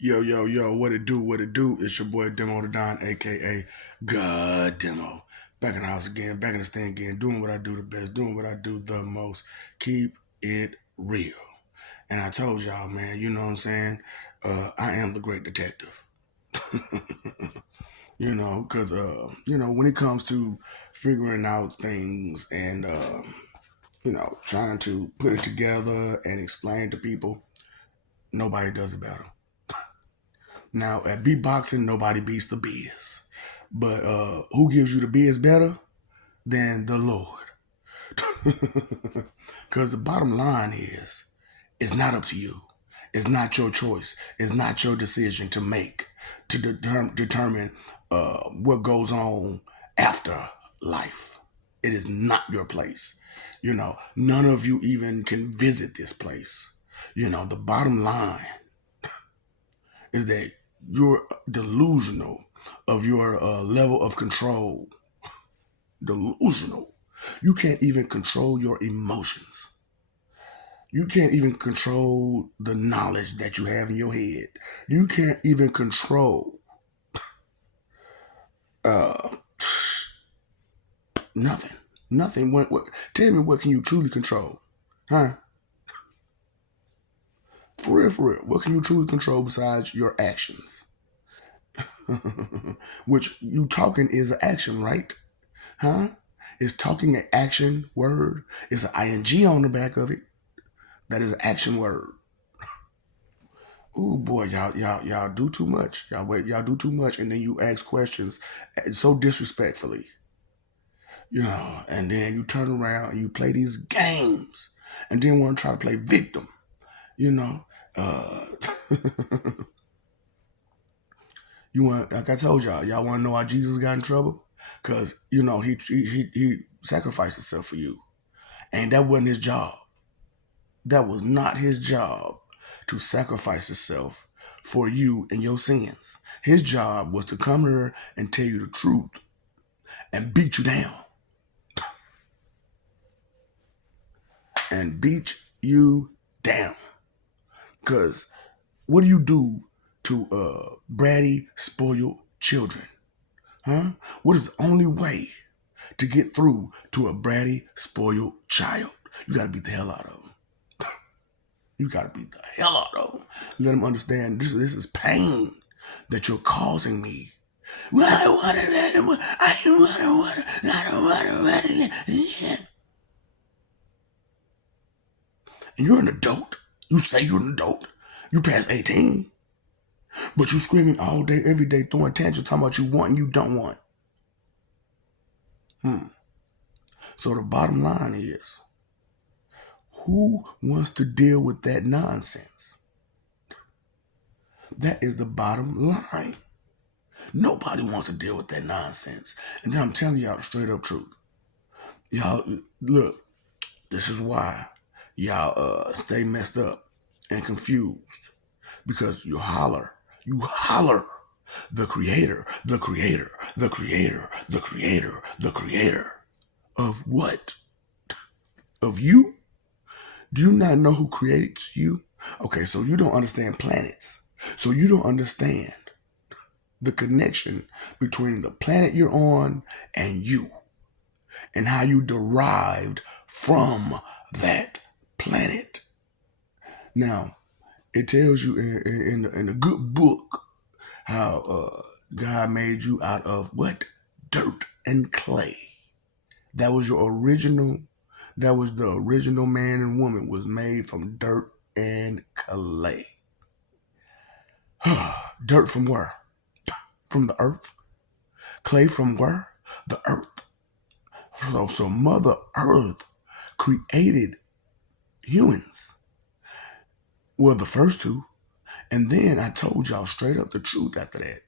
Yo, yo, yo, what it do, what it do? It's your boy Demo the Don, aka God Demo. Back in the house again, back in the stand again, doing what I do the best, doing what I do the most. Keep it real. And I told y'all, man, you know what I'm saying? I am the great detective. Because, when it comes to figuring out things and, trying to put it together and explain to people, nobody does it better. Now, at beatboxing, nobody beats the biz. But who gives you the biz better than the Lord? Because the bottom line is, it's not up to you. It's not your choice. It's not your decision to make to determine what goes on after life. It is not your place. None of you even can visit this place. The bottom line is that you're delusional of your level of control. Delusional. You can't even control your emotions. You can't even control the knowledge that you have in your head. You can't even control uh, nothing. Nothing. Tell me, what can you truly control? Huh? For real, for real. What can you truly control besides your actions? Which you talking is an action, right? Huh? Is talking an action word? It's an ing on the back of it. That is an action word. Ooh boy, y'all do too much. Y'all do too much, and then you ask questions so disrespectfully. And then you turn around and you play these games, and then want to try to play victim. You know, uh, you want, like I told y'all want to know why Jesus got in trouble? Cause he sacrificed himself for you, and that wasn't his job. That was not his job to sacrifice himself for you and your sins. His job was to come here and tell you the truth and beat you down. And beat you down. Because what do you do to bratty, spoiled children? Huh? What is the only way to get through to a bratty, spoiled child? You got to beat the hell out of them. You got to beat the hell out of them. Let them understand this is pain that you're causing me. Well, I don't want to let him. I don't want to let him. Yeah. And you're an adult. You say you're an adult. You past 18. But you screaming all day, every day, throwing tantrums, talking about you want and you don't want. So the bottom line is, who wants to deal with that nonsense? That is the bottom line. Nobody wants to deal with that nonsense. And then I'm telling y'all the straight up truth. Y'all, look, this is why y'all stay messed up and confused. Because you holler, the creator, the creator, the creator, the creator, the creator of what? Of you? Do you not know who creates you? Okay, so you don't understand planets. So you don't understand the connection between the planet you're on and you, and how you derived from that planet. Now, it tells you in a good book how God made you out of what? Dirt and clay. That was your original. That was the original man and woman was made from dirt and clay. Dirt from where? From the earth. Clay from where? The earth. So Mother Earth created humans. Well, the first two. And then I told y'all straight up the truth after that.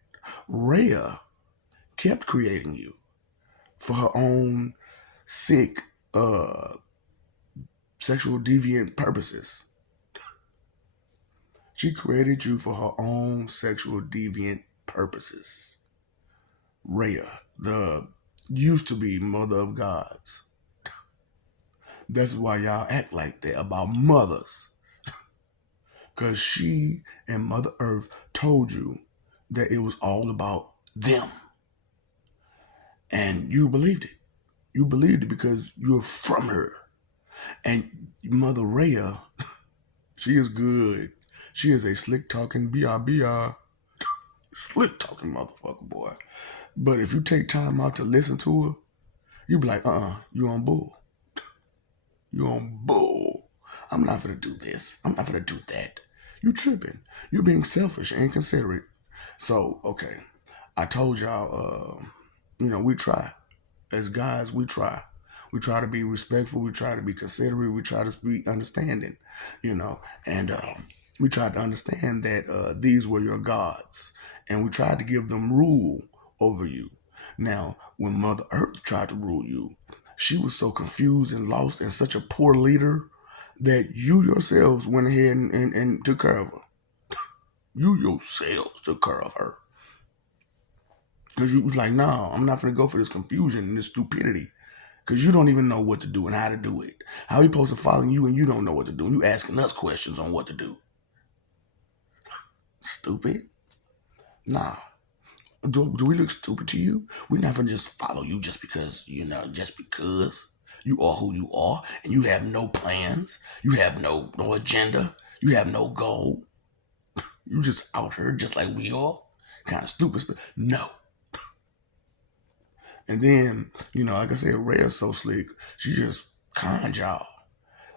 Rhea kept creating you for her own sick, sexual deviant purposes. She created you for her own sexual deviant purposes. Rhea, the used to be mother of gods. That's why y'all act like that about mothers. because she and Mother Earth told you that it was all about them. And you believed it. You believed it because you're from her. And Mother Rhea, she is good. She is a slick talking BRBR, slick talking motherfucker, boy. But if you take time out to listen to her, you be like, you on bull. You on bull. I'm not gonna do this. I'm not gonna do that. You tripping. You being selfish and inconsiderate. So, okay. I told y'all, we try. As guys, we try. We try to be respectful. We try to be considerate. We try to be understanding, and we tried to understand that these were your gods, and we tried to give them rule over you. Now, when Mother Earth tried to rule you, she was so confused and lost and such a poor leader that you yourselves went ahead and took care of her. You yourselves took care of her. Because you was like, no, I'm not going to go for this confusion and this stupidity. Because you don't even know what to do and how to do it. How he supposed to follow you and you don't know what to do? And you asking us questions on what to do. Stupid? Nah. Do we look stupid to you? We're not going to just follow you just because, just because you are who you are and you have no plans. You have no agenda. You have no goal. You just out here just like we are. Kind of stupid stuff. No. And then, like I said, Rhea's so slick. She just conned y'all.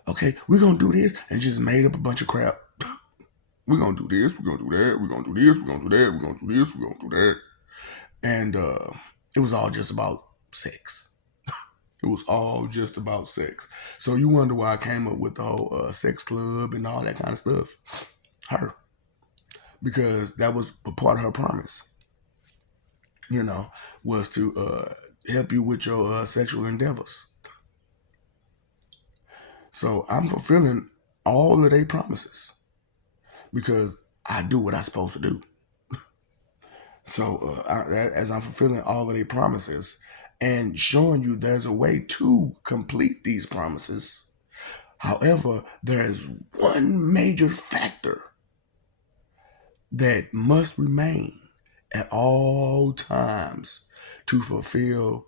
Okay, we're going to do this. And just made up a bunch of crap. We're going to do this. We're going to do that. We're going to do this. We're going to do that. We're going to do this. We're going to do that. And it was all just about sex. It was all just about sex. So you wonder why I came up with the whole sex club and all that kind of stuff. Her. Because that was a part of her promise. Was to help you with your sexual endeavors. So I'm fulfilling all of their promises because I do what I'm supposed to do. So as I'm fulfilling all of their promises and showing you there's a way to complete these promises, however, there's one major factor that must remain at all times to fulfill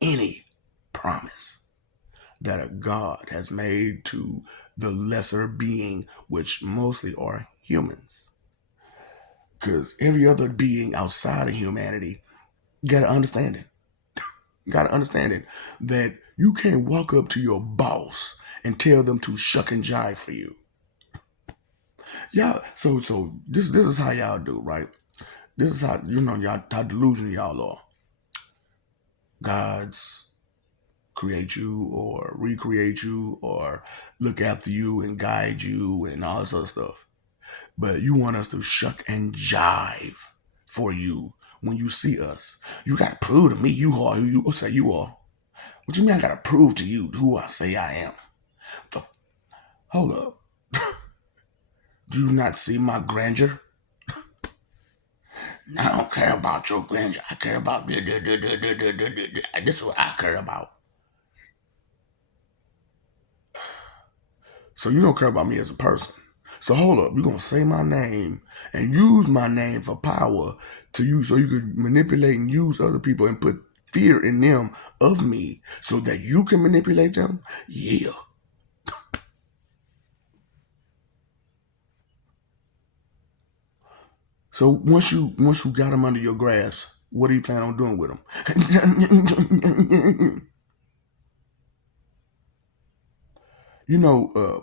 any promise that a God has made to the lesser being, which mostly are humans. Because every other being outside of humanity, you got to understand it. You got to understand it that you can't walk up to your boss and tell them to shuck and jive for you. Y'all, so this is how y'all do, right? This is how y'all how delusional y'all are. Gods create you or recreate you or look after you and guide you and all this other stuff. But you want us to shuck and jive for you when you see us. You got to prove to me you are who you say you are. What do you mean I got to prove to you who I say I am? Hold up. Do you not see my grandeur? I don't care about your grandeur. I care about this is what I care about. So you don't care about me as a person. So hold up, you're going to say my name and use my name for power to use so you can manipulate and use other people and put fear in them of me so that you can manipulate them? Yeah. So once you got them under your grasp, what do you plan on doing with them?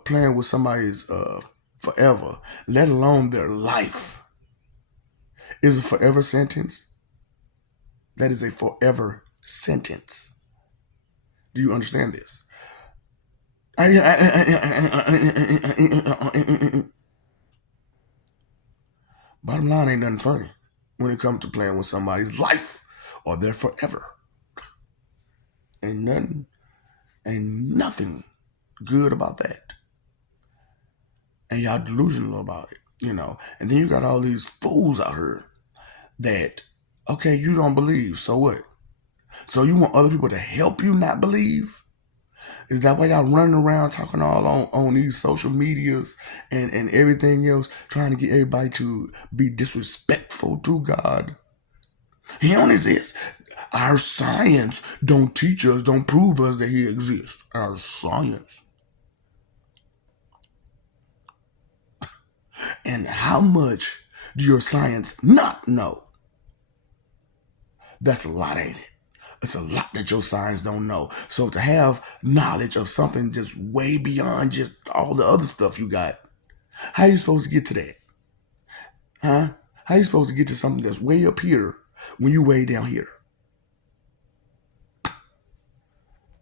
Playing with somebody's forever, let alone their life, is a forever sentence. That is a forever sentence. Do you understand this? Bottom line, ain't nothing funny when it comes to playing with somebody's life or their forever. Ain't nothing good about that. And y'all delusional about it, And then you got all these fools out here that, okay, you don't believe, so what? So you want other people to help you not believe? Is that why y'all running around talking all on these social medias and everything else, trying to get everybody to be disrespectful to God? He don't exist. Our science don't teach us, don't prove us that he exists. Our science. And how much do your science not know? That's a lot, ain't it? It's a lot that your science don't know. So to have knowledge of something just way beyond just all the other stuff you got, how you supposed to get to that? Huh? How you supposed to get to something that's way up here when you way down here?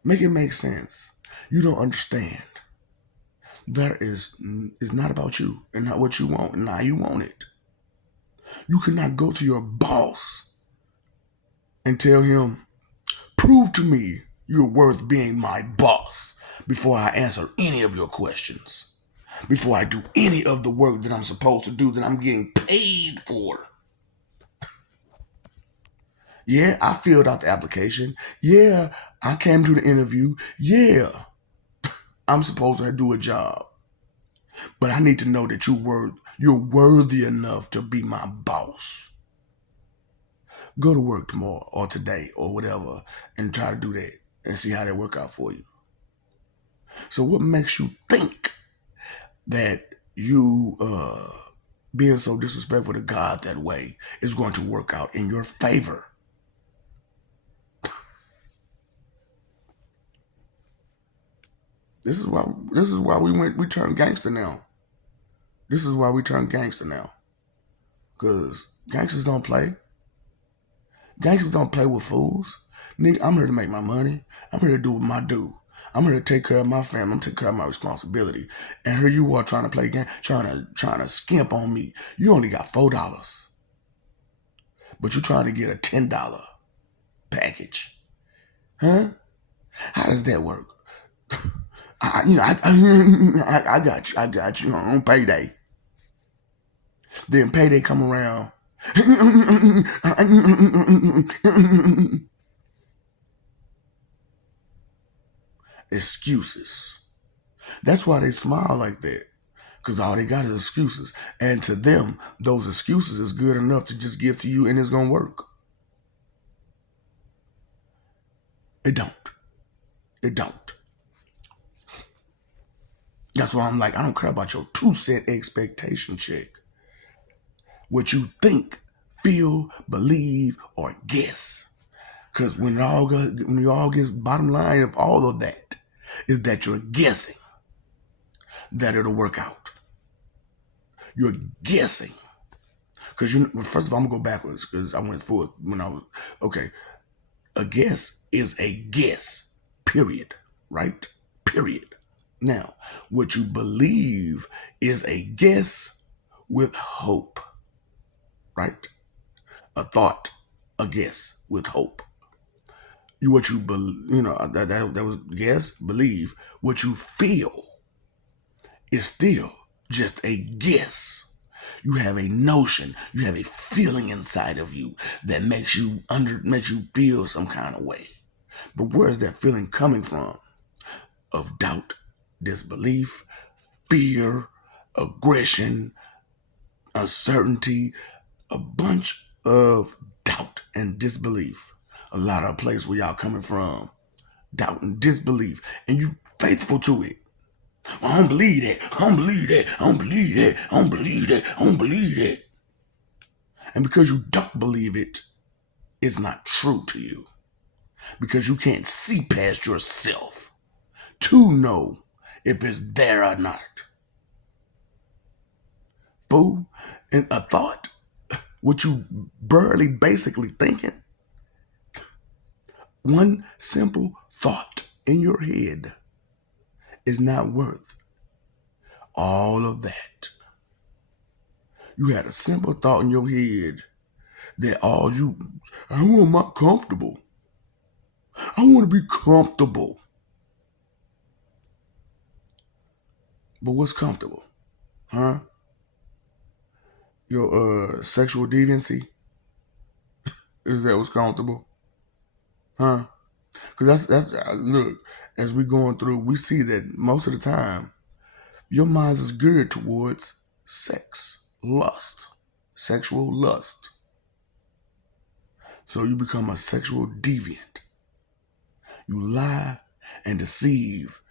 Make it make sense. You don't understand. There is not about you and not what you want and how you want it. You cannot go to your boss and tell him, prove to me you're worth being my boss before I answer any of your questions, before I do any of the work that I'm supposed to do that I'm getting paid for. Yeah, I filled out the application. Yeah, I came to the interview. Yeah, I'm supposed to do a job. But I need to know that you're worthy enough to be my boss. Go to work tomorrow or today or whatever and try to do that and see how that work out for you. So what makes you think that you being so disrespectful to God that way is going to work out in your favor? This is why we turned gangster now. This is why we turned gangster now. Cause gangsters don't play. Gangsters don't play with fools. Nigga, I'm here to make my money. I'm here to do what I do. I'm here to take care of my family. I'm take care of my responsibility. And here you are trying to play game, trying to skimp on me. You only got $4, but you're trying to get a $10 package, huh? How does that work? I got you. I got you on payday. Then payday come around. Excuses. That's why they smile like that. Because all they got is excuses. And to them, those excuses is good enough to just give to you and it's going to work. It don't. It don't. That's why I'm like, I don't care about your 2 cent expectation check. What you think, feel, believe, or guess. Because when you all gets bottom line of all of that is that you're guessing that it'll work out. You're guessing. Because first of all, I'm gonna go backwards because I went forward when I was okay. A guess is a guess. Period. Right? Period. Now, what you believe is a guess with hope. Right? A thought, a guess with hope. What you believe, that was guess, believe. What you feel is still just a guess. You have a notion, you have a feeling inside of you that makes you feel some kind of way. But where is that feeling coming from? Of doubt, disbelief, fear, aggression, uncertainty, a bunch of doubt and disbelief. A lot of place where y'all coming from, doubt and disbelief, and you faithful to it. Well, I don't believe that. I don't believe that. I don't believe that. I don't believe that. I don't believe that. And because you don't believe it, it's not true to you. Because you can't see past yourself to know if it's there or not. Fool. And a thought, what you barely basically thinking, one simple thought in your head is not worth all of that. You had a simple thought in your head that I want my comfortable. I want to be comfortable. But what's comfortable? Huh? Your sexual deviancy? Is that what's comfortable? Huh? Because look, as we're going through, we see that most of the time, your mind is geared towards sex, lust, sexual lust. So you become a sexual deviant. You lie and deceive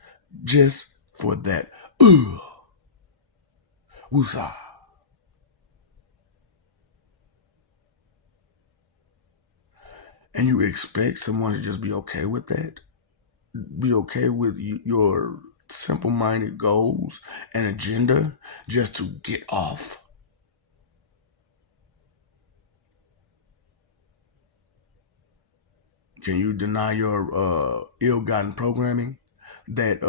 just for that. Woosah. And you expect someone to just be okay with that? Be okay with your simple minded goals and agenda just to get off? Can you deny your ill gotten programming that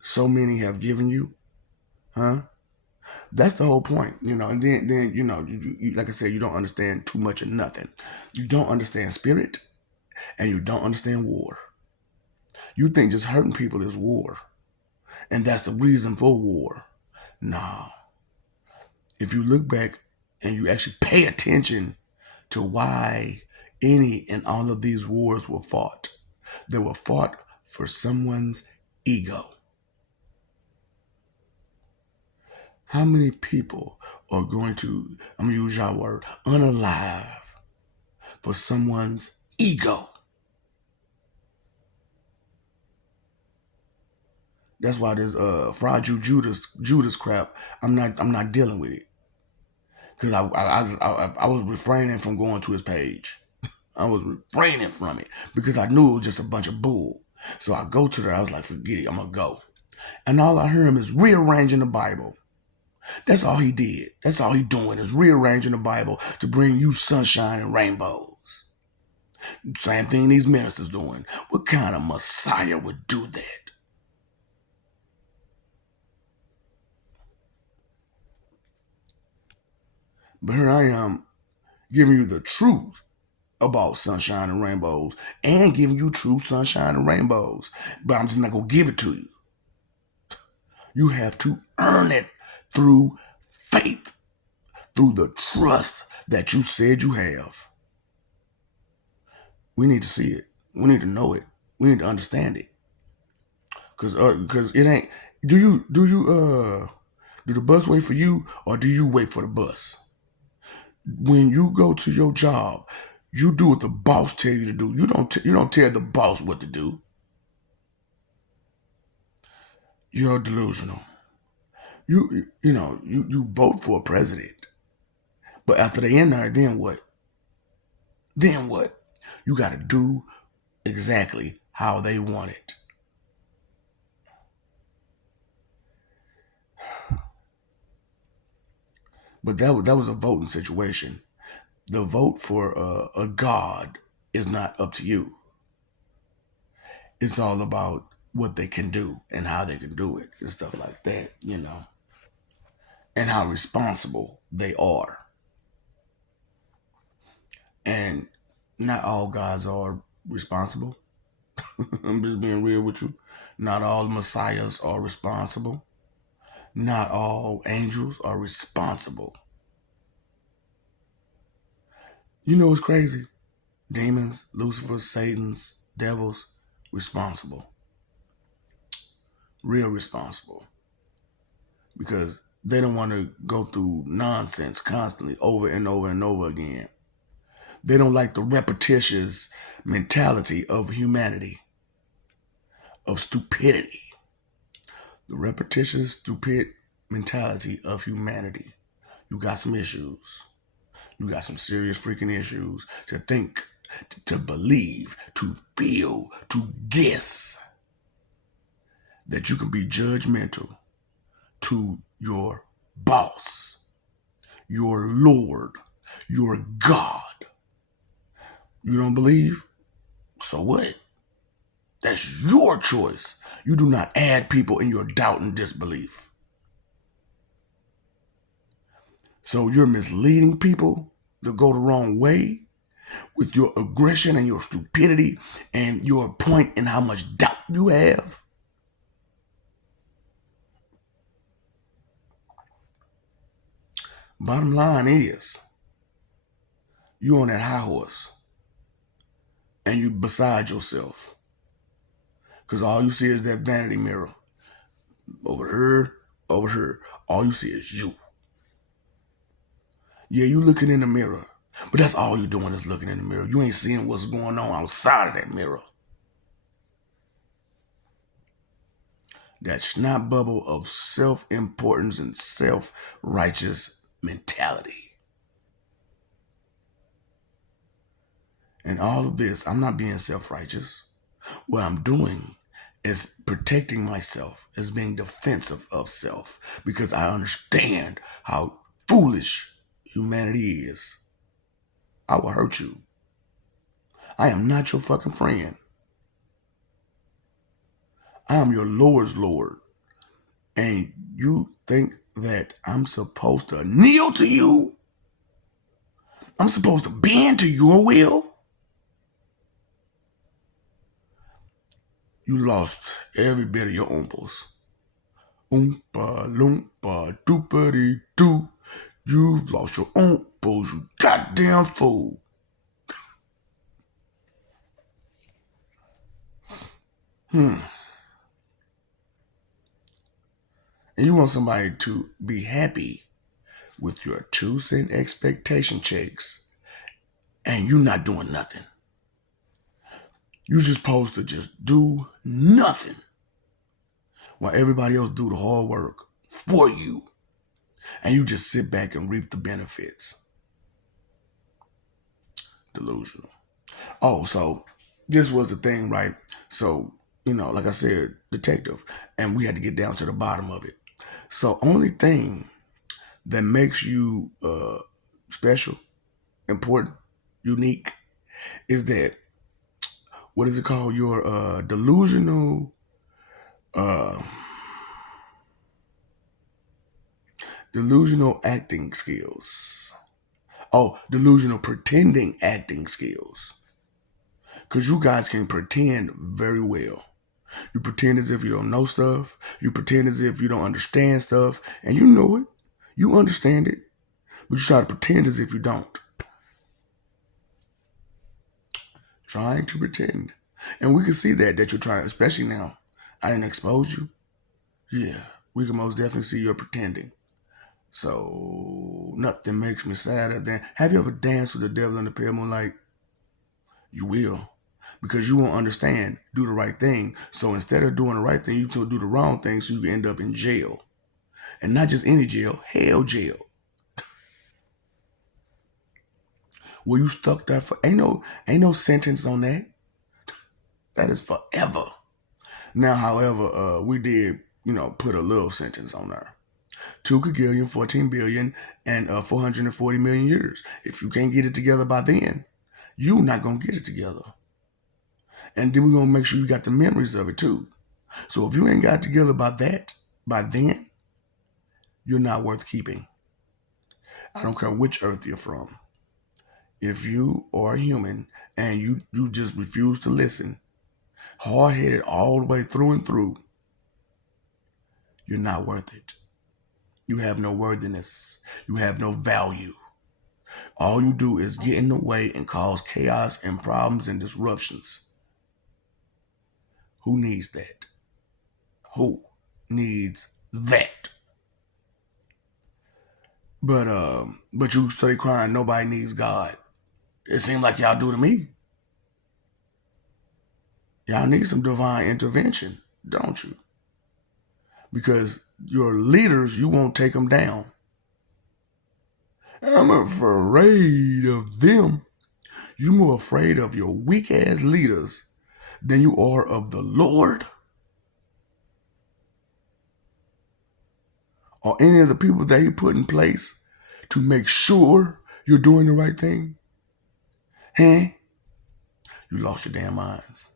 so many have given you? Huh? That's the whole point, And then like I said, you don't understand too much of nothing. You don't understand spirit, and you don't understand war. You think just hurting people is war, and that's the reason for war. No. If you look back and you actually pay attention to why any and all of these wars were fought, they were fought for someone's ego. How many people are going to, I'm going to use your word, unalive for someone's ego? That's why this fragile Judas crap, I'm not dealing with it. Because I was refraining from going to his page. I was refraining from it because I knew it was just a bunch of bull. So I go to there, I was like, forget it, I'm gonna go. And all I hear him is rearranging the Bible. That's all he did. That's all he doing is rearranging the Bible to bring you sunshine and rainbows. Same thing these ministers doing. What kind of Messiah would do that? But here I am giving you the truth about sunshine and rainbows and giving you true sunshine and rainbows. But I'm just not going to give it to you. You have to earn it through faith, through the trust that you said you have. We need to see it. We need to know it. We need to understand it. Cause it ain't. Do the bus wait for you, or do you wait for the bus? When you go to your job, you do what the boss tell you to do. You don't tell the boss what to do. You're delusional. You vote for a president, but after they in there, then what? Then what? You got to do exactly how they want it. But that was a voting situation. The vote for a god is not up to you. It's all about what they can do and how they can do it and stuff like that, and how responsible they are. And not all gods are responsible. I'm just being real with you. Not all messiahs are responsible. Not all angels are responsible. You know what's crazy? Demons, Lucifer, Satan's, devils, responsible. Real responsible. Because they don't want to go through nonsense constantly over and over and over again. They don't like the repetitious mentality of humanity, of stupidity. The repetitious, stupid mentality of humanity. You got some issues. You got some serious freaking issues to think, to believe, to feel, to guess that you can be judgmental to your boss, your Lord, your God. You don't believe? So what? That's your choice. You do not add people in your doubt and disbelief. So you're misleading people to go the wrong way with your aggression and your stupidity and your point in how much doubt you have. Bottom line is, you on that high horse and you beside yourself. Because all you see is that vanity mirror. Over here, over here. All you see is you. Yeah, you looking in the mirror. But that's all you doing is looking in the mirror. You ain't seeing what's going on outside of that mirror. That snot bubble of self-importance and self-righteous mentality. And all of this, I'm not being self-righteous. What I'm doing is protecting myself, as being defensive of self, because I understand how foolish humanity is. I will hurt you. I am not your fucking friend. I am your Lord's Lord. And you think that I'm supposed to kneel to you? I'm supposed to bend to your will? You lost every bit of your oomples. Oompa loompa doopity doo. You've lost your oomples, you goddamn fool. And you want somebody to be happy with your 2 cent expectation checks and you not doing nothing. You just supposed to just do nothing while everybody else do the hard work for you. And you just sit back and reap the benefits. Delusional. Oh, so this was the thing, right? So, like I said, detective, and we had to get down to the bottom of it. So, only thing that makes you special, important, unique, is that, what is it called? Your delusional acting skills. Oh, delusional pretending acting skills. Because you guys can pretend very well. You pretend as if you don't know stuff. You pretend as if you don't understand stuff. And you know it. You understand it. But you try to pretend as if you don't. Trying to pretend. And we can see that you're trying, especially now. I didn't expose you. Yeah, we can most definitely see you're pretending. So nothing makes me sadder than, have you ever danced with the devil in the pale moonlight? You will. Because you won't understand, do the right thing. So instead of doing the right thing, you can do the wrong thing so you can end up in jail. And not just any jail, hell jail. Where you stuck there for ain't no sentence on that. That is forever. Now, however, we did, put a little sentence on there. 2 gagillion, 14 billion, and 440 million years. If you can't get it together by then, you're not gonna get it together. And then we're gonna make sure you got the memories of it too. So if you ain't got it together by then, you're not worth keeping. I don't care which earth you're from. If you are a human and you just refuse to listen, hard-headed all the way through and through, you're not worth it. You have no worthiness. You have no value. All you do is get in the way and cause chaos and problems and disruptions. Who needs that? Who needs that? But you study crying, nobody needs God. It seems like y'all do to me. Y'all need some divine intervention, don't you? Because your leaders, you won't take them down. I'm afraid of them. You're more afraid of your weak ass leaders than you are of the Lord or any of the people that He put in place to make sure you're doing the right thing. Huh? You lost your damn minds.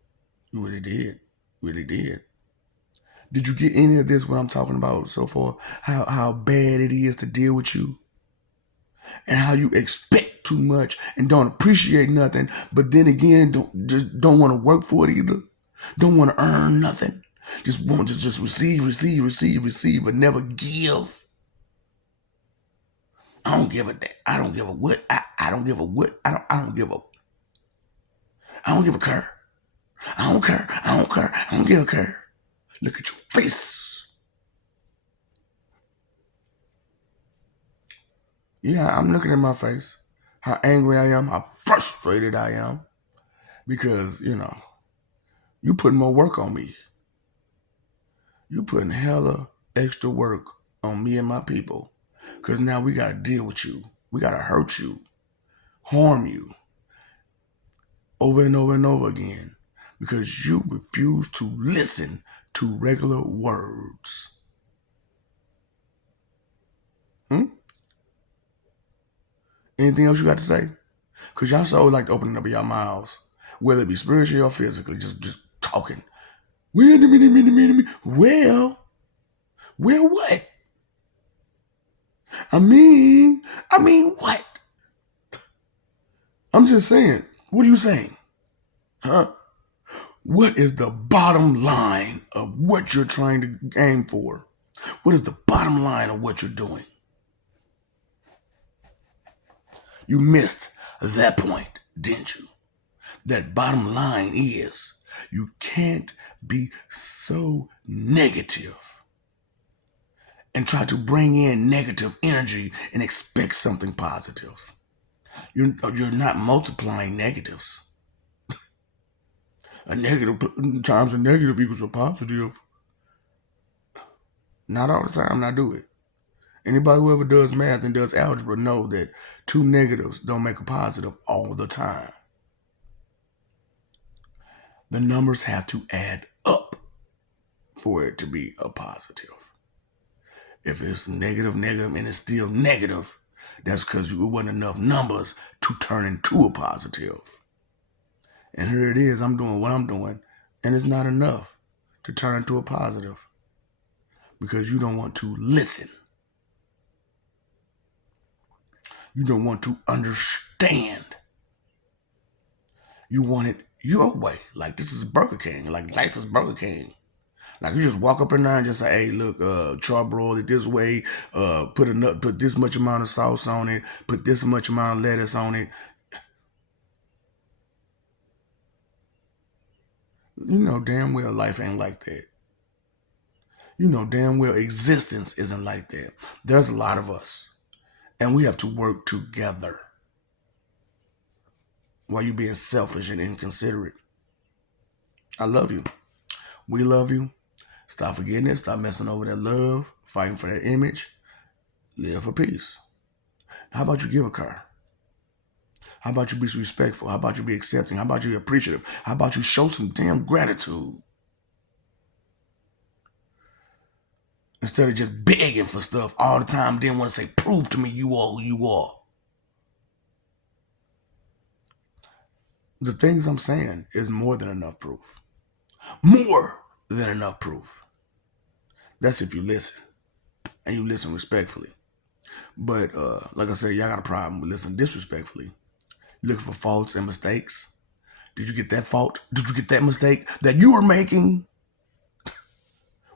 You really did. Really did. Did you get any of this, what I'm talking about so far? How bad it is to deal with you? And how you expect too much and don't appreciate nothing, but then again don't want to work for it either. Don't want to earn nothing. Just want to just receive, but never give. I don't give a damn. I don't give a what. I don't give a what. I don't give a care. I don't care. I don't care. I don't give a care. Look at your face. Yeah, I'm looking at my face. How angry I am, how frustrated I am. Because, you putting more work on me. You putting hella extra work on me and my people. Because now we got to deal with you. We got to hurt you, harm you, over and over and over again. Because you refuse to listen to regular words. Hmm? Anything else you got to say? Because y'all so like opening up your mouths, whether it be spiritually or physically, just talking. Wait a minute. Well, what? I mean, what? I'm just saying. What are you saying? Huh? What is the bottom line of what you're trying to aim for? What is the bottom line of what you're doing? You missed that point, didn't you? That bottom line is you can't be so negative and try to bring in negative energy and expect something positive. You're not multiplying negatives. A negative times a negative equals a positive. Not all the time, I do it. Anybody who ever does math and does algebra know that two negatives don't make a positive all the time. The numbers have to add up for it to be a positive. If it's negative, and it's still negative, that's because there wasn't enough numbers to turn into a positive. And here it is, I'm doing what I'm doing, and it's not enough to turn into a positive because you don't want to listen. You don't want to understand. You want it your way. Like this is Burger King. Like life is Burger King. Like you just walk up in there and just say, "Hey, look, charbroil it this way. Put this much amount of sauce on it. Put this much amount of lettuce on it." You know damn well life ain't like that. You know damn well existence isn't like that. There's a lot of us, and we have to work together. While you being selfish and inconsiderate. I love you. We love you. Stop forgetting it. Stop messing over that love. Fighting for that image. Live for peace. How about you give a car? How about you be respectful? How about you be accepting? How about you be appreciative? How about you show some damn gratitude? Instead of just begging for stuff all the time, then want to say, prove to me you are who you are. The things I'm saying is more than enough proof. More than enough proof. That's if you listen. And you listen respectfully. But like I said, y'all got a problem with listening disrespectfully. Looking for faults and mistakes. Did you get that fault? Did you get that mistake that you were making?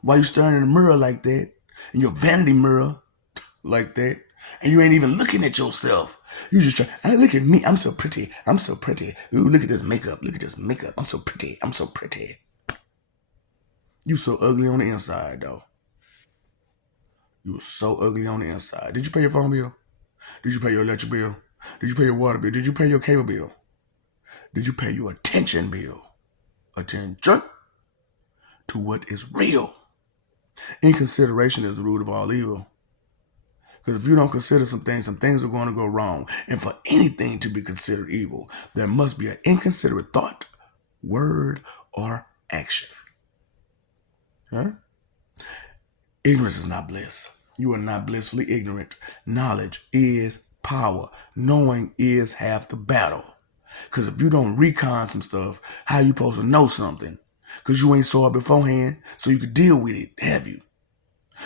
Why you staring in the mirror like that? In your vanity mirror like that? And you ain't even looking at yourself. You just try, hey, look at me. I'm so pretty. I'm so pretty. Ooh, look at this makeup. Look at this makeup. I'm so pretty. I'm so pretty. You so ugly on the inside, though. You were so ugly on the inside. Did you pay your phone bill? Did you pay your electric bill? Did you pay your water bill? Did you pay your cable bill? Did you pay your attention bill? Attention to what is real. Inconsideration is the root of all evil. Because if you don't consider some things are going to go wrong. And for anything to be considered evil, there must be an inconsiderate thought, word, or action. Huh? Ignorance is not bliss. You are not blissfully ignorant. Knowledge is power. Knowing is half the battle. Because if you don't recon some stuff, how you supposed to know something? Because you ain't saw it beforehand, so you could deal with it, have you?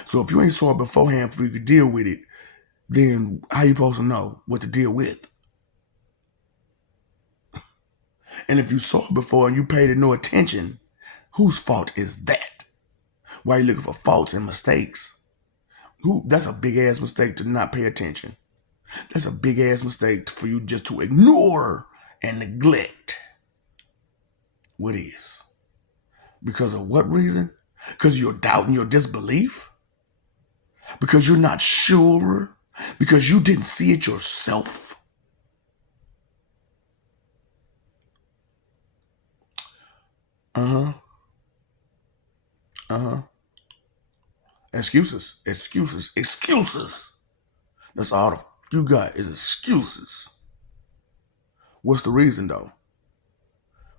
So if you ain't saw it beforehand, so you could deal with it, then how you supposed to know what to deal with? And if you saw it before and you paid it no attention, whose fault is that? Why are you looking for faults and mistakes? That's a big ass mistake to not pay attention. That's a big ass mistake for you just to ignore and neglect What is? Because of what reason? Because you're doubting your disbelief? Because you're not sure? Because you didn't see it yourself? Uh-huh. Uh-huh. Excuses. Excuses. Excuses. That's all you got is excuses. What's the reason though?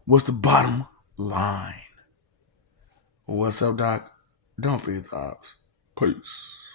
What's the bottom line? What's up, Doc? Don't feed the ops. Peace.